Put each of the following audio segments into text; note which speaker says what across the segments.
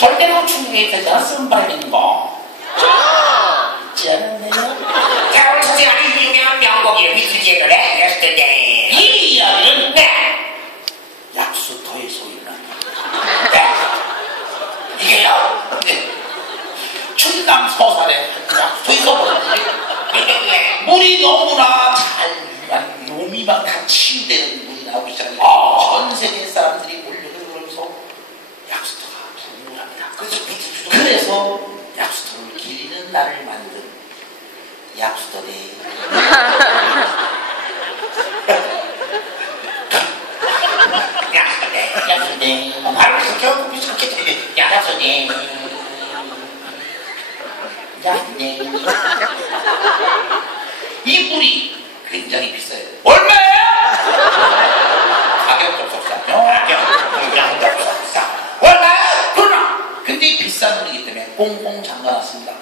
Speaker 1: 절대로 충격이 되잖아 쓴바람인 거. 있지
Speaker 2: 우리 선생님 아주 유명한 명곡이에요. 미술지를 해. 그랬을 텐데.
Speaker 1: 이 이야기는
Speaker 2: 네.
Speaker 1: 약수터의 소리랍니다.
Speaker 2: 네. 이게요?
Speaker 1: 네. 충남 서산에 약수터에서
Speaker 2: 네.
Speaker 1: 물이 너무나 잘 유한 놈이 막 다 치유되는 물이 나오기 시작해요.
Speaker 2: 아.
Speaker 1: 전 세계 사람들이 몰려들면서 약수터가 분물합니다.
Speaker 2: 그래서 미술지도
Speaker 1: 그래서 약수터를 기리는 날을 만든 약수터대.
Speaker 2: 약속해.
Speaker 1: 약수대.
Speaker 2: 바로 그렇게 미술게 되게
Speaker 1: 약수대. 약수대. 이 물이 굉장히 비싸요. 얼마예요? 가격 접속사죠.
Speaker 2: 가격
Speaker 1: 접속사. 얼마예요? 그러나 근데 비싼 물이기 때문에 꽁꽁 잠가놨습니다.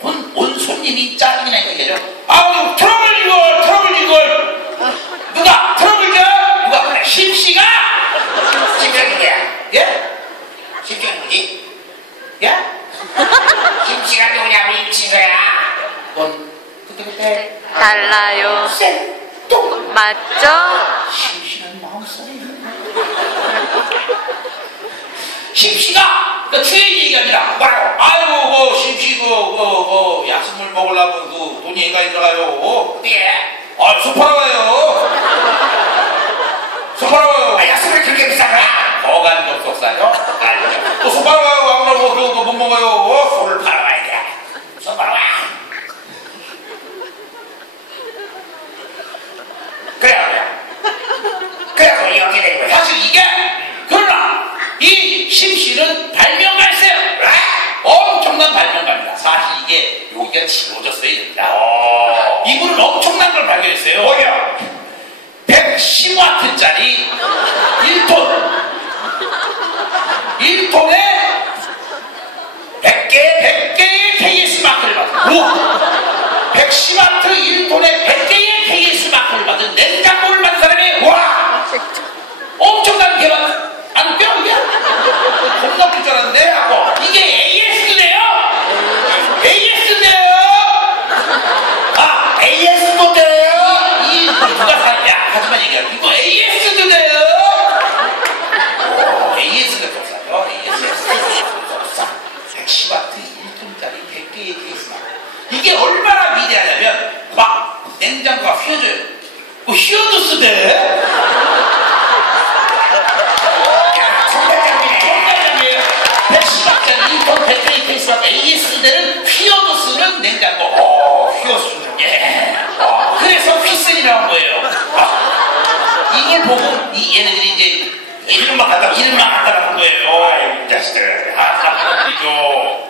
Speaker 1: 온, 온 손님이 짜증이 나니까 얘기하죠. 아우 트러블 이걸 트러블 이걸 누가 트러블 줘? 누가 그래 심씨가
Speaker 2: 심정이 뭐야?
Speaker 1: 예?
Speaker 2: 심정이 뭐지?
Speaker 1: 예?
Speaker 2: 김씨가 거야.
Speaker 1: 넌 그때 그때
Speaker 3: 달라요. 맞죠?
Speaker 1: 심씨는 마음속에 심씨가 그 주인 얘기합니다.
Speaker 2: 뭐라고?
Speaker 1: 아이고 그 심씨 그그 그, 약수물 먹으려면 그 돈이 애가 들어가요.
Speaker 2: 예.
Speaker 1: 아. 술 팔아와요. 아,
Speaker 2: 약속을 그렇게?
Speaker 1: 어간 접속사죠? 또술 팔아와요. 아무나 뭐 그거 못 먹어요.
Speaker 2: 손을 팔아와야 돼. 손 팔아와. 그래요, 그래요. 그래서 이렇게 된 거야.
Speaker 1: 사실 이게 그러나 이 심씨는 발명가였어요.
Speaker 2: 왜?
Speaker 1: 엄청난 발명가입니다. 이게 여기가 지워졌어야 됩니다.
Speaker 2: 오.
Speaker 1: 이분은 엄청난 걸 발견했어요.
Speaker 2: 뭐요?
Speaker 1: 110와트짜리 1톤. 1톤에 100개, 100개의 KS 마크를. 오! 110와트 1톤에 100개의 KS 마크를 받은 냉장고를 만든 사람이 와! 엄청난 개발. 안 웃겨, 이게? 겁나 웃길 줄 알았는데, 하고. 이게 AS네요? AS네요? 아, AS도 돼요? 이, 누가 사냐? 하지만 얘기해. 이거 AS도 돼요? 오, AS가 더 싸요. AS. 더 싸. 110와트 1톤짜리 100개의 케이스만. 이게 얼마나 위대하냐면, 막, 냉장고가 휘어져요. 뭐, 휘어도 돼?
Speaker 2: 야, 청달장이네.
Speaker 1: 정답이에요. 110와트짜리 1톤 100개의 케이스만 AS대는 휘어도 쓰는 냉장고.
Speaker 2: 오, 휘어쓰는
Speaker 1: 예. 어, 그래서 휘슬이 나온 거예요. 아, 이걸 보고 이 얘네들이 이제 갖다 이름만 갖다 놓은 거예요.
Speaker 2: 아이, 자식들. 아, 사람들이죠.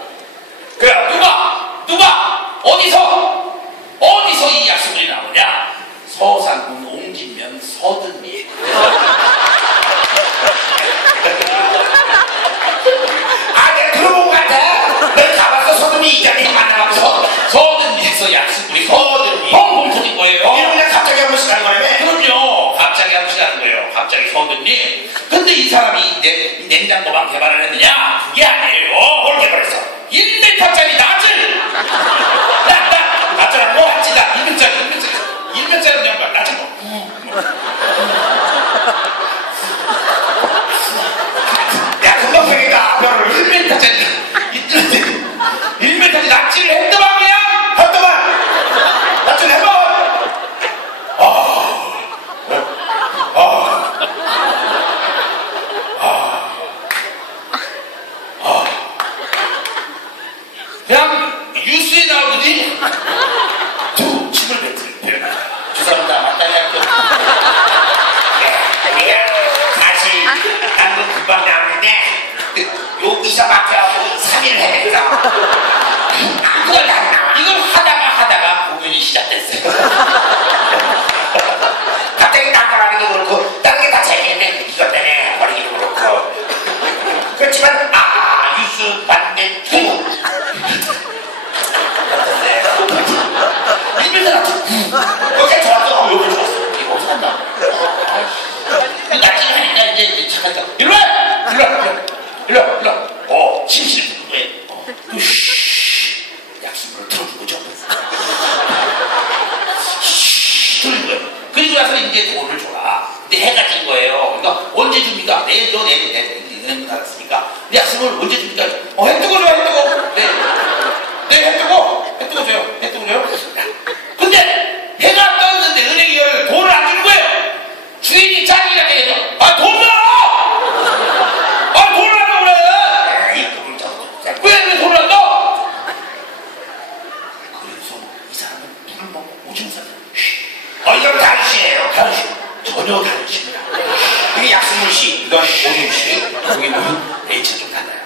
Speaker 1: 그래 누가 누가 어디서 어디서 이 약속이 나오냐? 서산군 옹진면 서든리.
Speaker 2: 아, 들어본 것 같아. 이 자리에
Speaker 1: 약속이 터진 거예요.
Speaker 2: 이런 그냥 갑자기 한 번씩 하는 거라며?
Speaker 1: 그럼요. 갑자기 한 번씩 하는 거예요. 갑자기 서든리. 이 사람이 내, 이 냉장고만 개발을 했느냐? 그게 아니에요.
Speaker 2: 뭘 개발했어?
Speaker 1: 1m짜리 낮을! 나, 나, 낮을 뭐 한지다. 1m짜리, 1m짜리. 1m짜리 그냥 막 낮은 거.
Speaker 2: 야, 금방 생긴다. 너를.
Speaker 1: 1m짜리. 1m짜리 낮지를 핸드만 그냥!
Speaker 2: 잠깐만. 나좀 해봐.
Speaker 1: 그냥 뉴스에 나오더니 두 침을 뱉을 죄송합니다. 맞다니 할거
Speaker 2: 우리가 사실 나도 금방 나오는데 여기서 막혀갖고 3일 해냈어. 그걸 안 나와.
Speaker 1: 이걸 하다가 하다가 공연이 시작됐어요.
Speaker 2: 갑자기 딴거라기도 그렇고 다른 게 다 재밌는데 이것 때문에 버리기도 그렇고 그렇지만 아 뉴스 봤는데 두
Speaker 1: 일면서
Speaker 2: 거기가 좋았어
Speaker 1: 여기 좋았어. 이거 어디서 간다? 이 낮게 하니까 이제 착하니까 일로 와! 일로 와! 일로 와! 일로 와! 일로 와! 어. 약속을 언제 줍니까? 어, 해 뜨고 줘요, 해 뜨고. 네. 네, 해 뜨고. 해 뜨고 줘요. 해 뜨고 줘요. 근데 해가 떴는데 은행이 열 돈을 안 주는 거예요. 주인이 짱이라 얘기해서 아, 돈 나! 아, 돈을 안 줘, 그래! 왜, 왜 돈을 안 줘? 그래서 이 사람은 물을 먹고 오줌 싸요.
Speaker 2: 어, 이건 다르시네요.
Speaker 1: 다르시 전혀 다르십니다.
Speaker 2: 이게 약수물 씨.
Speaker 1: 이건 오줌 씨, 여기는 H 좀 달라요.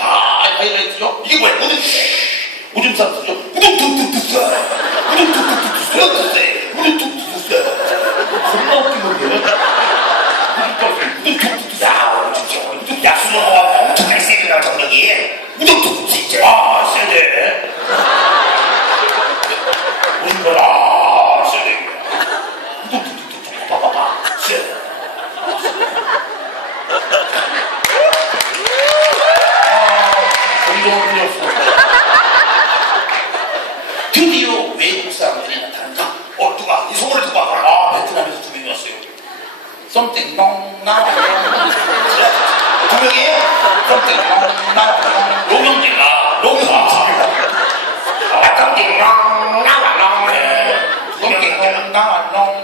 Speaker 1: 아, 하이라이트죠? 이게 뭐야? 오줌 오줌 싸 쓰죠? 우동 툭툭툭 싸. 우동 툭툭툭 싸. 우동 툭툭툭 싸. 겁나 웃긴 건데. 우동 툭툭툭 싸.
Speaker 2: 야, 진짜. 약수물 먹어봐. 엄청 잘 세게 정력이.
Speaker 1: 우동 툭툭 진짜. 아, 세네. 오줌 봐. 아, 세네. 우동 툭툭툭 봐봐봐. 세. 없어. 드디어 외국 사람들이 나타난다.
Speaker 2: 어, 누가? 이 소문을 듣고 왔구나.
Speaker 1: 아, 베트남에서 두 명이 왔어요. 썸띵 롱 나와요.
Speaker 2: 두 명이에요?
Speaker 1: 썸띵 롱 나와요. 로명진가 로명.
Speaker 2: 아까운데, 랑, 나와, 랑.
Speaker 1: 썸띵 롱 나와요. 그래서 약속을